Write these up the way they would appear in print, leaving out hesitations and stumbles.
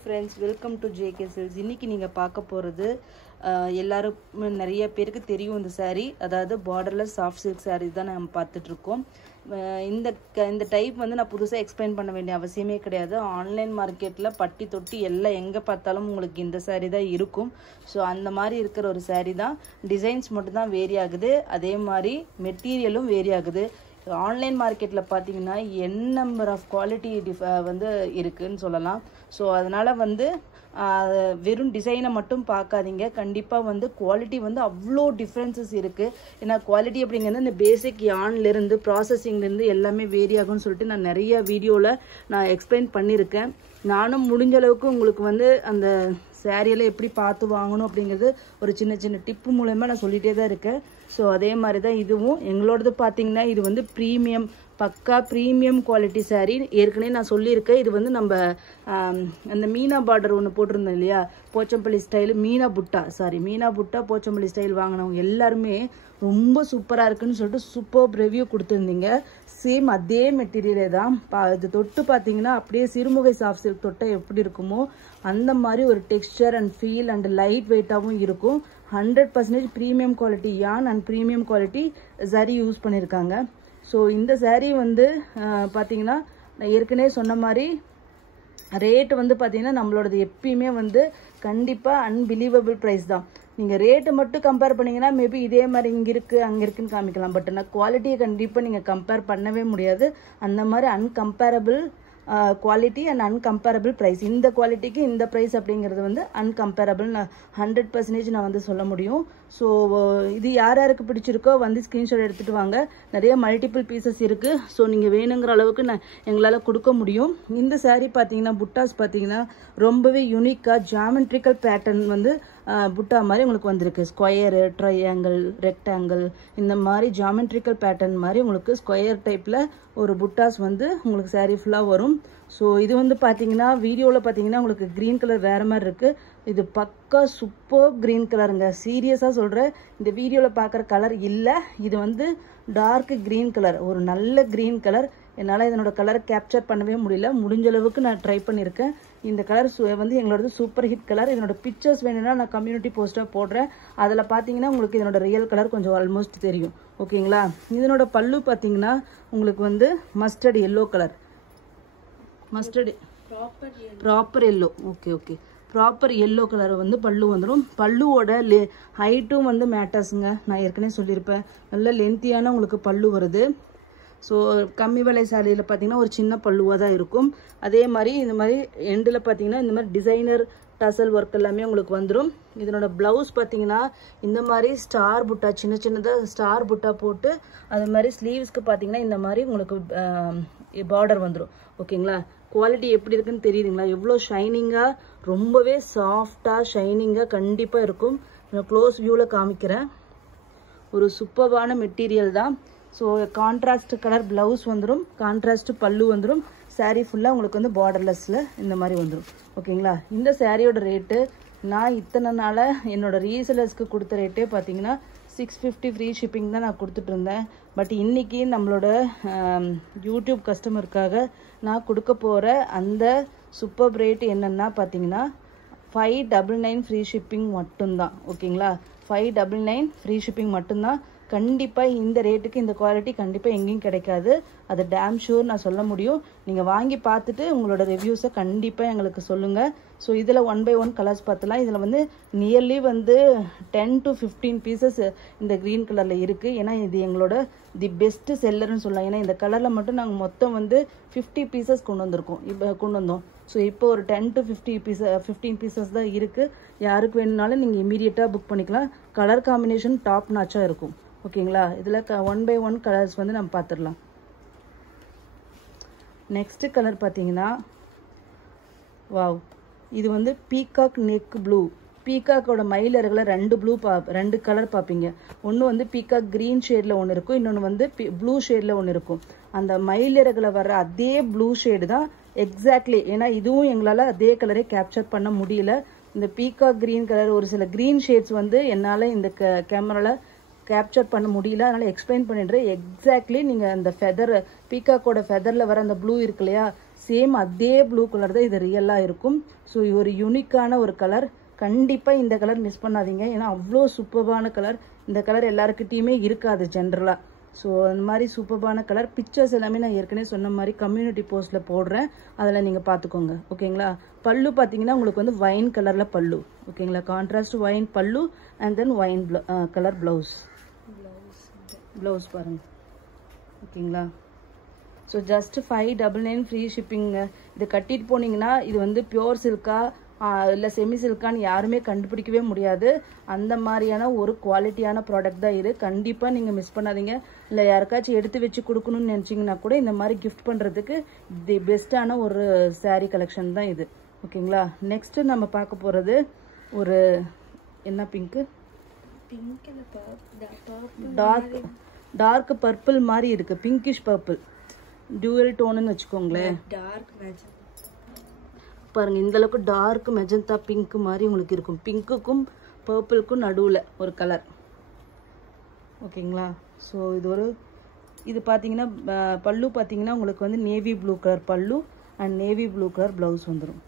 Friends, welcome to JK silks. இன்றைக்கி நீங்கள் பார்க்க போகிறது எல்லாரும் நிறைய பேருக்கு தெரியும் இந்த saree, அதாவது பார்டர்லெஸ் சாஃப்ட் சில்க் saree தான் நம்ம பார்த்துட்ருக்கோம். இந்த டைப் வந்து நான் புதுசாக எக்ஸ்பிளைன் பண்ண வேண்டிய அவசியமே கிடையாது. ஆன்லைன் மார்க்கெட்டில் பட்டி தொட்டி எல்லாம் எங்கே பார்த்தாலும் உங்களுக்கு இந்த saree தான் இருக்கும். ஸோ அந்த மாதிரி இருக்கிற ஒரு saree தான். டிசைன்ஸ் மட்டும்தான் வேரி ஆகுது, அதே மாதிரி மெட்டீரியலும் வேரி ஆகுது. ஆன்லைன் மார்க்கெட்டில் பார்த்தீங்கன்னா நம்பர் ஆஃப் குவாலிட்டி வந்து இருக்குதுன்னு சொல்லலாம். ஸோ அதனால் வந்து வெறும் டிசைனை மட்டும் பார்க்காதீங்க, கண்டிப்பாக வந்து குவாலிட்டி வந்து அவ்வளோ டிஃப்ரென்சஸ் இருக்குது. ஏன்னா குவாலிட்டி அப்படிங்கிறது இந்த பேசிக் யான்லேருந்து ப்ராசஸிங்லேருந்து எல்லாமே வேரி ஆகும்னு சொல்லிட்டு நான் நிறைய வீடியோவில் நான் எக்ஸ்பிளைன் பண்ணியிருக்கேன். நானும் முடிஞ்ச அளவுக்கு உங்களுக்கு வந்து அந்த சேரீயெல்லாம் எப்படி பார்த்து வாங்கணும் அப்படிங்கிறது ஒரு சின்ன சின்ன டிப்பு மூலமாக நான் சொல்லிகிட்டே தான் இருக்கேன். ஸோ அதே மாதிரி தான் இதுவும். எங்களோடது பார்த்தீங்கன்னா இது வந்து ப்ரீமியம், பக்கா ப்ரீமியம் குவாலிட்டி saree. ஏற்கனவே நான் சொல்லியிருக்கேன், இது வந்து நம்ம அந்த மீனா பார்டர் ஒன்று போட்டிருந்தோம் இல்லையா, போச்சம்பள்ளி ஸ்டைலு மீனா புட்டா போச்சம்பள்ளி ஸ்டைல் வாங்கினவங்க எல்லாருமே ரொம்ப சூப்பராக இருக்குன்னு சொல்லிட்டு சூப்பர் ரிவ்யூ கொடுத்துருந்தீங்க. சேம் அதே மெட்டீரியலே தான். இது தொட்டு பார்த்தீங்கன்னா அப்படியே சிறுமுகை சாஃப்ட் சில்க் தொட்டை எப்படி இருக்குமோ அந்த மாதிரி ஒரு texture and feel and light வெயிட்டாகவும் இருக்கும். 100% premium quality yarn and premium quality saree use பண்ணியிருக்காங்க. ஸோ இந்த saree வந்து பார்த்தீங்கன்னா நான் ஏற்கனவே சொன்ன மாதிரி ரேட்டு வந்து பார்த்தீங்கன்னா நம்மளோடது எப்பயுமே வந்து கண்டிப்பாக அன்பிலீவபிள் ப்ரைஸ் தான். நீங்கள் ரேட்டு மட்டும் கம்பேர் பண்ணிங்கன்னா மேபி இதே மாதிரி இங்கே இருக்குது அங்கே இருக்குன்னு காமிக்கலாம். பட் ஆனால் குவாலிட்டியை கண்டிப்பாக நீங்கள் கம்பேர் பண்ணவே முடியாது. அந்த மாதிரி uncomparable quality and uncomparable price. இந்த குவாலிட்டிக்கு இந்த ப்ரைஸ் அப்படிங்கிறது வந்து அன்கம்பேரபிள் 100% நான் வந்து சொல்ல முடியும். ஸோ இது யார் யாருக்கு பிடிச்சிருக்கோ வந்து ஸ்க்ரீன்ஷாட் எடுத்துகிட்டு வாங்க. நிறைய மல்டிபிள் பீசஸ் இருக்குது. ஸோ நீங்கள் வேணுங்கிற அளவுக்கு எங்களால் கொடுக்க முடியும். இந்த saree பார்த்தீங்கன்னா புட்டாஸ் பார்த்தீங்கன்னா ரொம்பவே யூனிக்காக ஜாமெட்ரிக்கல் பேட்டர்ன் வந்து புட்டா மாதிரி உங்களுக்கு வந்திருக்கு. ஸ்கொயரு, ட்ரையாங்கிள், ரெக்டாங்கிள், இந்த மாதிரி ஜாமெட்ரிக்கல் பேட்டர்ன் மாதிரி உங்களுக்கு ஸ்கொயர் டைப்பில் ஒரு புட்டாஸ் வந்து உங்களுக்கு saree ஃபுல்லாக வரும். ஸோ இது வந்து பார்த்தீங்கன்னா வீடியோவில் பார்த்தீங்கன்னா உங்களுக்கு க்ரீன் கலர் வேறு மாதிரி இருக்குது. இது பக்கா சூப்பர் க்ரீன் கலருங்க. சீரியஸாக சொல்கிறேன், இந்த வீடியோவில் பார்க்குற கலர் இல்லை, இது வந்து டார்க் க்ரீன் கலர், ஒரு நல்ல க்ரீன் கலர். என்னால் இதனோட கலரை கேப்சர் பண்ணவே முடியல. முடிஞ்ச அளவுக்கு நான் ட்ரை பண்ணியிருக்கேன். இந்த கலர் வந்து எங்களோட சூப்பர் ஹிட் கலர். இதனோட பிக்சர்ஸ் வேணும்னா நான் கம்யூனிட்டி போஸ்ட்டாக போடுறேன். அதில் பார்த்தீங்கன்னா உங்களுக்கு இதனோட ரியல் கலர் கொஞ்சம் ஆல்மோஸ்ட் தெரியும். ஓகேங்களா? இதனோட பல்லு பார்த்தீங்கன்னா உங்களுக்கு வந்து mustard yellow colour, mustard proper yellow. Okay proper yellow colour வந்து பல்லு வந்துடும். பல்லுவோட ஹைட்டும் வந்து மேட்டர்ஸுங்க. நான் ஏற்கனவே சொல்லியிருப்பேன், நல்ல லென்த்தியான உங்களுக்கு பல்லு வருது. ஸோ கம்மி விலை சாரியில் பார்த்தீங்கன்னா ஒரு சின்ன பல்லுவாக தான் இருக்கும். அதே மாதிரி இந்த மாதிரி எண்டில் பார்த்தீங்கன்னா இந்த மாதிரி டிசைனர் டசல் ஒர்க் எல்லாமே உங்களுக்கு வந்துடும். இதனோட ப்ளவுஸ் பார்த்தீங்கன்னா இந்த மாதிரி ஸ்டார் புட்டா, சின்ன சின்னதாக ஸ்டார் புட்டா போட்டு அது மாதிரி ஸ்லீவ்ஸ்க்கு பார்த்தீங்கன்னா இந்த மாதிரி உங்களுக்கு பார்டர் வந்துடும். ஓகேங்களா? குவாலிட்டி எப்படி இருக்குன்னு தெரியுதுங்களா? எவ்வளோ ஷைனிங்காக, ரொம்பவே சாஃப்டாக ஷைனிங்காக கண்டிப்பாக இருக்கும். நான் க்ளோஸ் வியூவில் காமிக்கிறேன். ஒரு சூப்பர்வான மெட்டீரியல் தான். ஸோ கான்ட்ராஸ்ட் கலர் ப்ளவுஸ் வந்துடும், கான்ட்ராஸ்ட் பல்லு வந்துடும். saree ஃபுல்லாக உங்களுக்கு வந்து பார்டர்லெஸில் இந்த மாதிரி வந்துடும். ஓகேங்களா? இந்த சாரியோட ரேட்டு நான் இத்தனை நாளாக என்னோட ரீசேலர்ஸ்க்கு கொடுத்த ரேட்டே பார்த்தீங்கன்னா 650 ஃப்ரீ ஷிப்பிங் தான் நான் கொடுத்துட்டு இருந்தேன். பட் இன்றைக்கி நம்மளோட யூடியூப் கஸ்டமருக்காக நான் கொடுக்க போகிற அந்த சூப்பர் ரேட் என்னென்னா பார்த்தீங்கன்னா 599 ஃப்ரீ ஷிப்பிங் மட்டும்தான். ஓகேங்களா? 599 ஃப்ரீ ஷிப்பிங் மட்டும்தான். கண்டிப்பாக இந்த ரேட்டுக்கு இந்த குவாலிட்டி கண்டிப்பாக எங்கேயும் கிடைக்காது. அது டேம் ஷூர் நான் சொல்ல முடியும். நீங்கள் வாங்கி பார்த்துட்டு உங்களோட ரிவ்யூஸை கண்டிப்பாக எங்களுக்கு சொல்லுங்கள். ஸோ இதில் 1 by 1 கலர்ஸ் பார்த்துலாம். இதில் வந்து நியர்லி வந்து 10 to 15 பீசஸ் இந்த க்ரீன் கலரில் இருக்குது. ஏன்னா இது எங்களோட தி பெஸ்ட்டு செல்லர்னு சொல்லலாம். ஏன்னா இந்த கலரில் மட்டும் நாங்கள் மொத்தம் வந்து 50 பீசஸ் கொண்டு வந்தோம். ஸோ இப்போ ஒரு 10 to 15 பீசஸ் தான் இருக்குது. யாருக்கு வேணும்னாலும் நீங்கள் இமீடியட்டாக புக் பண்ணிக்கலாம். கலர் காம்பினேஷன் டாப் நாச்சாக இருக்கும். ஓகேங்களா? இதில் 1 by 1 கலர்ஸ் வந்து நம்ம பார்த்துடலாம். நெக்ஸ்ட் கலர் பார்த்தீங்கன்னா வாவ், இது வந்து பீகாக் நெக் ப்ளூ. பீகாக்கோட மயிலர்களை ரெண்டு கலர் பார்ப்பீங்க. ஒன்று வந்து பீகாக் க்ரீன் ஷேடில் ஒன்று இருக்கும், இன்னொன்று வந்து ப்ளூ ஷேடில் ஒன்று இருக்கும். அந்த மயிலர்களை வர அதே ப்ளூ ஷேடு தான் எக்ஸாக்ட்லி. ஏன்னா இதுவும் எங்களால் அதே கலரே கேப்சர் பண்ண முடியல. இந்த பீகாக் க்ரீன் கலர் ஒரு சில க்ரீன் ஷேட்ஸ் வந்து என்னால் இந்த கேமராவில் கேப்சர் பண்ண முடியல. அதனால் எக்ஸ்பிளைன் பண்ணிடுறேன். எக்ஸாக்ட்லி நீங்கள் அந்த ஃபெதர், பீகாக்கோட ஃபெதரில் வர அந்த ப்ளூ இருக்கு இல்லையா, சேம் அதே ப்ளூ கலர் தான் இது ரியலாக இருக்கும். ஸோ ஒரு யூனிக்கான ஒரு கலர். கண்டிப்பாக இந்த கலர் மிஸ் பண்ணாதீங்க. ஏன்னா அவ்வளோ சூப்பர்பான கலர். இந்த கலர் எல்லாருக்கிட்டையுமே இருக்காது ஜென்ரலாக. ஸோ அந்த மாதிரி சூப்பர்பான கலர். பிக்சர்ஸ் எல்லாமே நான் ஏற்கனவே சொன்ன மாதிரி கம்யூனிட்டி போஸ்ட்டில் போடுறேன், அதில் நீங்கள் பார்த்துக்கோங்க. ஓகேங்களா. பல்லு பார்த்தீங்கன்னா உங்களுக்கு வந்து வைன் கலரில் பல்லு. ஓகேங்களா. கான்ட்ராஸ்ட் வைன் பல்லு and then wine colour blouse. Blouse பாருங்கள். ஓகேங்களா. ஸோ ஜஸ்ட் 599 ஃப்ரீ ஷிப்பிங்க. இது கட்டிட்டு போனீங்கன்னா இது வந்து பியோர் சில்கா இல்லை செமி சில்கான்னு யாருமே கண்டுபிடிக்கவே முடியாது. அந்த மாதிரியான ஒரு குவாலிட்டியான ப்ராடக்ட் தான் இது. கண்டிப்பாக நீங்கள் மிஸ் பண்ணாதீங்க. இல்லை யாருக்காச்சும் எடுத்து வச்சு கொடுக்கணும்னு நினச்சிங்கன்னா கூட இந்த மாதிரி கிஃப்ட் பண்ணுறதுக்கு தி பெஸ்ட்டான ஒரு சாரீ கலெக்ஷன் தான் இது. ஓகேங்களா. நெக்ஸ்ட்டு நம்ம பார்க்க போகிறது ஒரு என்ன பிங்க்கு, டார்க் பர்பிள் மாதிரி இருக்குது. பிங்கிஷ் பர்பிள் டியூவல் டோனுன்னு வச்சுக்கோங்களேன். பாருங்க, இந்த அளவுக்கு டார்க் மெஜந்தா பிங்க் மாதிரி உங்களுக்கு இருக்கும். பிங்க்குக்கும் பர்பிளுக்கும் நடுவில் ஒரு கலர். ஓகேங்களா. ஸோ இது பார்த்தீங்கன்னா பல்லு பார்த்தீங்கன்னா உங்களுக்கு வந்து நேவி ப்ளூ கலர் பல்லு and navy blue colour blouse வந்துடும்.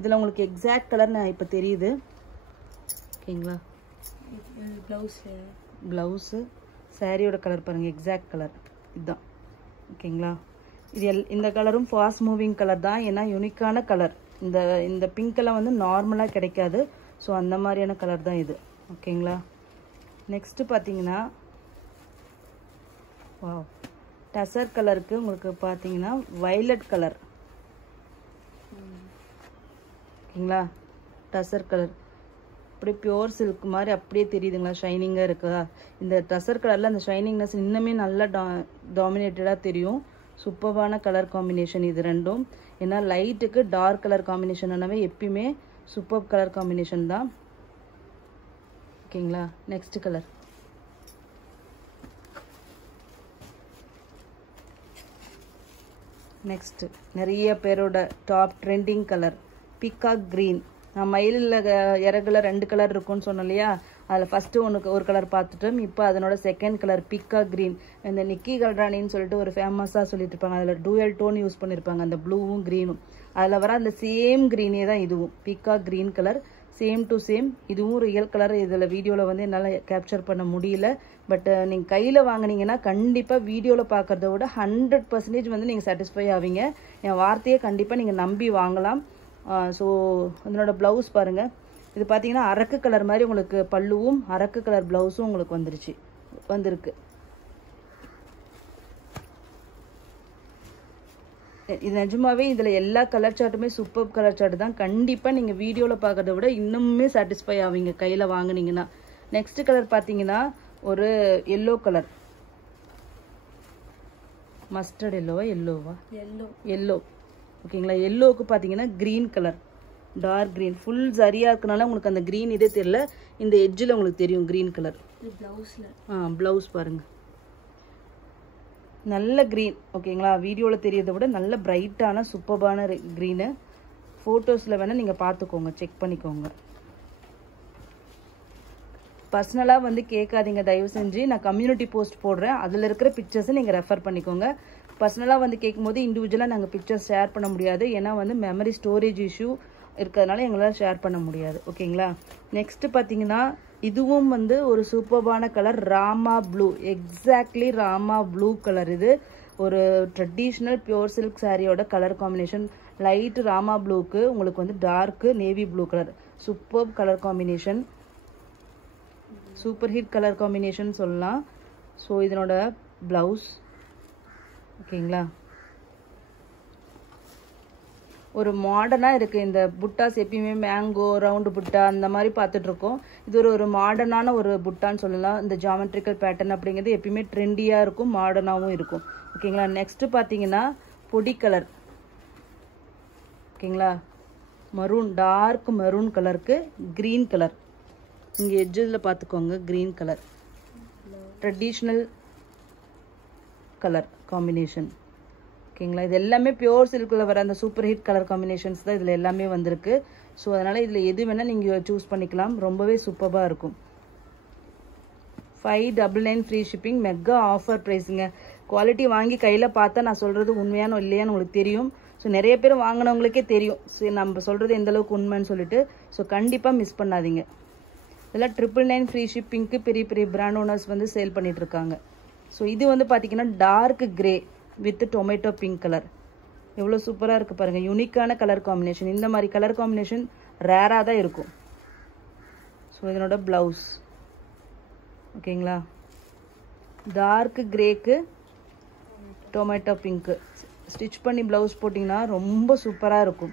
இதில் உங்களுக்கு எக்ஸாக்ட் கலர் நான் இப்போ தெரியுது. ஓகேங்களா. ப்ளவுஸு சாரியோட கலர் பாருங்கள், எக்ஸாக்ட் கலர் இதுதான். ஓகேங்களா. இந்த கலரும் ஃபாஸ்ட் மூவிங் கலர் தான். ஏன்னா யூனிக்கான கலர். இந்த பிங்க்கெல்லாம் வந்து நார்மலாக கிடைக்காது. ஸோ அந்த மாதிரியான கலர் தான் இது. ஓகேங்களா. நெக்ஸ்ட்டு பார்த்தீங்கன்னா வாவ், டசர் கலருக்கு உங்களுக்கு பார்த்தீங்கன்னா வைலட் கலர். ஓகேங்களா. டசர் கலர் அப்படியே பியோர் சில்க் மாதிரி அப்படியே தெரியுதுங்களா, ஷைனிங்காக இருக்குதா. இந்த டசர் கலரில் அந்த ஷைனிங்னஸ் இன்னுமே நல்லா டாமினேட்டடாக தெரியும். சூப்பர்வான கலர் காம்பினேஷன் இது ரெண்டும். ஏன்னா லைட்டுக்கு டார்க் கலர் காம்பினேஷன்னாவே எப்பயுமே சூப்பர் கலர் காம்பினேஷன் தான். ஓகேங்களா. நெக்ஸ்ட் கலர் நெக்ஸ்ட் நிறைய பேரோட top trending colour peacock green. நான் மயிலில் இறகுல 2 கலர் இருக்கும்னு சொன்னேன் இல்லையா. அதில் ஃபஸ்ட்டு ஒரு கலர் பார்த்துட்டோம். இப்போ அதனோட செகண்ட் கலர் பீகாக் கிரீன். இந்த நிக்கி கல்ரானின்னு சொல்லிட்டு ஒரு ஃபேமஸாக சொல்லிட்டு இருப்பாங்க. அதில் டூயல் டோன் யூஸ் பண்ணியிருப்பாங்க, அந்த ப்ளூவும் க்ரீனும். அதில் வர அந்த சேம் க்ரீனே தான் இதுவும். Peacock green colour same to same. இதுவும் ரியல் கலர். இதில் வீடியோவில் வந்து என்னால் கேப்சர் பண்ண முடியல. பட் நீங்கள் கையில் வாங்கினீங்கன்னா கண்டிப்பாக வீடியோவில் பார்க்குறத விட 100% வந்து நீங்கள் சாட்டிஸ்ஃபை ஆவீங்க. என் வார்த்தையை கண்டிப்பாக நீங்கள் நம்பி வாங்கலாம். ஸோ அதனோட ப்ளவுஸ் பாருங்கள். இது பார்த்தீங்கன்னா அரக்கு கலர் மாதிரி உங்களுக்கு பல்லுவும் அரக்கு கலர் ப்ளவுஸும் உங்களுக்கு வந்திருக்கு. இது நிஜமாவே இதில் எல்லா கலர் சார்ட்டுமே சூப்பர் கலர் சார்ட் தான். கண்டிப்பாக நீங்கள் வீடியோவில் பார்க்கறத விட இன்னுமே சாட்டிஸ்ஃபை ஆவீங்க கையில் வாங்கினீங்கன்னா. நெக்ஸ்ட் கலர் பார்த்தீங்கன்னா ஒரு எல்லோ கலர். மஸ்டர்ட் எல்லோவா எல்லோ. ஓகேங்களா. எல்லோவுக்கு பார்த்தீங்கன்னா green colour, dark green. Full சரியாக இருக்கனால உங்களுக்கு அந்த க்ரீன் இதே தெரியல. இந்த எட்ஜில் உங்களுக்கு தெரியும் க்ரீன் கலர். ப்ளவுஸ் பாருங்கள், நல்ல க்ரீன். ஓகேங்களா. வீடியோவில் தெரியறதை விட நல்ல பிரைட்டான சூப்பர்பான க்ரீனு. ஃபோட்டோஸில் வேணால் நீங்கள் பார்த்துக்கோங்க, செக் பண்ணிக்கோங்க. பர்சனலாக வந்து கேட்காதீங்க தயவு செஞ்சு. நான் கம்யூனிட்டி போஸ்ட் போடுறேன், அதில் இருக்கிற பிக்சர்ஸை நீங்கள் ரெஃபர் பண்ணிக்கோங்க. பர்சனலாக வந்து கேட்கும்போது இண்டிவிஜுவலாக நாங்கள் பிக்சர்ஸ் ஷேர் பண்ண முடியாது. ஏன்னா வந்து மெமரி ஸ்டோரேஜ் இஷ்யூ இருக்கிறதுனால எங்களால் ஷேர் பண்ண முடியாது. ஓகேங்களா. நெக்ஸ்ட்டு பார்த்தீங்கன்னா இதுவும் வந்து ஒரு சூப்பர்பான colour Rama blue. Exactly Rama blue colour. இது ஒரு ட்ரெடிஷ்னல் பியோர் சில்க் சாரியோட கலர் காம்பினேஷன். லைட் ராமா ப்ளூக்கு உங்களுக்கு வந்து dark navy blue colour. Super colour combination, super hit colour combination சொல்லலாம். ஸோ இதனோட ப்ளவுஸ். ஓகேங்களா. ஒரு மாடர்னாக இருக்குது. இந்த புட்டாஸ் எப்பயுமே மேங்கோ ரவுண்டு புட்டா அந்த மாதிரி பார்த்துட்ருக்கோம். இது ஒரு மாடர்னான ஒரு புட்டான்னு சொல்லலாம். இந்த ஜாமெட்ரிக்கல் பேட்டர்ன் அப்படிங்கிறது எப்பயுமே ட்ரெண்டியாக இருக்கும், மாடர்னாகவும் இருக்கும். ஓகேங்களா. நெக்ஸ்ட்டு பார்த்தீங்கன்னா பொடி கலர். ஓகேங்களா. மரூன், டார்க் மரூன் கலருக்கு க்ரீன் கலர். இங்கே எட்ஜில் பார்த்துக்கோங்க, green colour. Traditional colour combination. ஓகேங்களா. இது எல்லாமே பியோர் சில்கில் வர அந்த சூப்பர் ஹிட் கலர் காம்பினேஷன்ஸ் தான் இதில் எல்லாமே வந்திருக்கு. ஸோ அதனால் இதில் எது வேணால் நீங்கள் சூஸ் பண்ணிக்கலாம். ரொம்பவே சூப்பராக இருக்கும். 599 ஃப்ரீ ஷிப்பிங். மெகா ஆஃபர் ப்ரைஸுங்க. குவாலிட்டி வாங்கி கையில் பார்த்தா நான் சொல்கிறது உண்மையான இல்லையான்னு உங்களுக்கு தெரியும். ஸோ நிறைய பேர் வாங்கினவங்களுக்கே தெரியும் ஸோ நம்ம சொல்கிறது எந்த அளவுக்கு உண்மைன்னு சொல்லிட்டு. ஸோ கண்டிப்பாக மிஸ் பண்ணாதீங்க. இதெல்லாம் 999 ஃப்ரீ ஷிப்பிங்க்கு பெரிய பெரிய பிராண்ட் ஓனர்ஸ் வந்து சேல் பண்ணிட்டு இருக்காங்க. ஸோ இது வந்து பார்த்தீங்கன்னா dark grey with tomato pink colour. எவ்வளோ சூப்பராக இருக்குது பாருங்கள். யூனிக்கான கலர் காம்பினேஷன். இந்த மாதிரி கலர் காம்பினேஷன் ரேராக தான் இருக்கும். ஸோ இதனோட ப்ளவுஸ் ஓகேங்களா, டார்க் கிரேக்கு டொமேட்டோ பிங்க்கு ஸ்டிச் பண்ணி ப்ளவுஸ் போட்டிங்கன்னா ரொம்ப சூப்பராக இருக்கும்.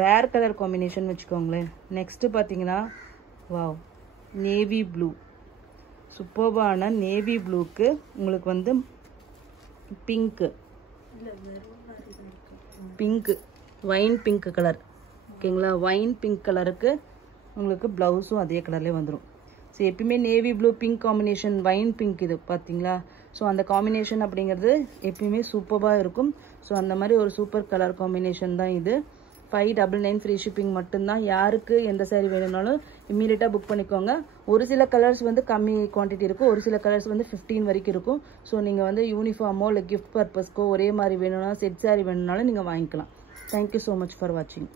ரேர் கலர் காம்பினேஷன் வச்சுக்கோங்களேன். நெக்ஸ்ட்டு பார்த்தீங்கன்னா வாவ் நேவி ப்ளூ, சூப்பர்பான நேவி ப்ளூக்கு உங்களுக்கு வந்து பிங்க்கு வைன் பிங்க் கலர் ஓகேங்களா. வைன் பிங்க் கலருக்கு உங்களுக்கு ப்ளவுஸும் அதே கலர்லேயே வந்துடும். ஸோ எப்பயுமே navy blue pink combination, wine pink இது பார்த்தீங்களா. ஸோ அந்த காம்பினேஷன் அப்படிங்கிறது எப்பயுமே சூப்பராக இருக்கும். ஸோ அந்த மாதிரி ஒரு சூப்பர் கலர் காம்பினேஷன் தான் இது. 599 ஃப்ரீ ஷிப்பிங் மட்டும்தான். யாருக்கு எந்த சாரீ வேணும்னாலும் இம்மீடியட்டாக புக் பண்ணிக்கோங்க. ஒரு சில கலர்ஸ் வந்து கம்மி குவான்டிட்டி இருக்கும், ஒரு சில கலர்ஸ் வந்து 15 வரைக்கும் இருக்கும். ஸோ நீங்கள் வந்து யூனிஃபார்மோ இல்லை கிஃப்ட் பர்பஸ்க்கோ ஒரே மாதிரி வேணும்னா செட் சாரீ வேணும்னாலும் நீங்கள் வாங்கிக்கலாம். தேங்க்யூ ஸோ மச் ஃபார் வாட்சிங்.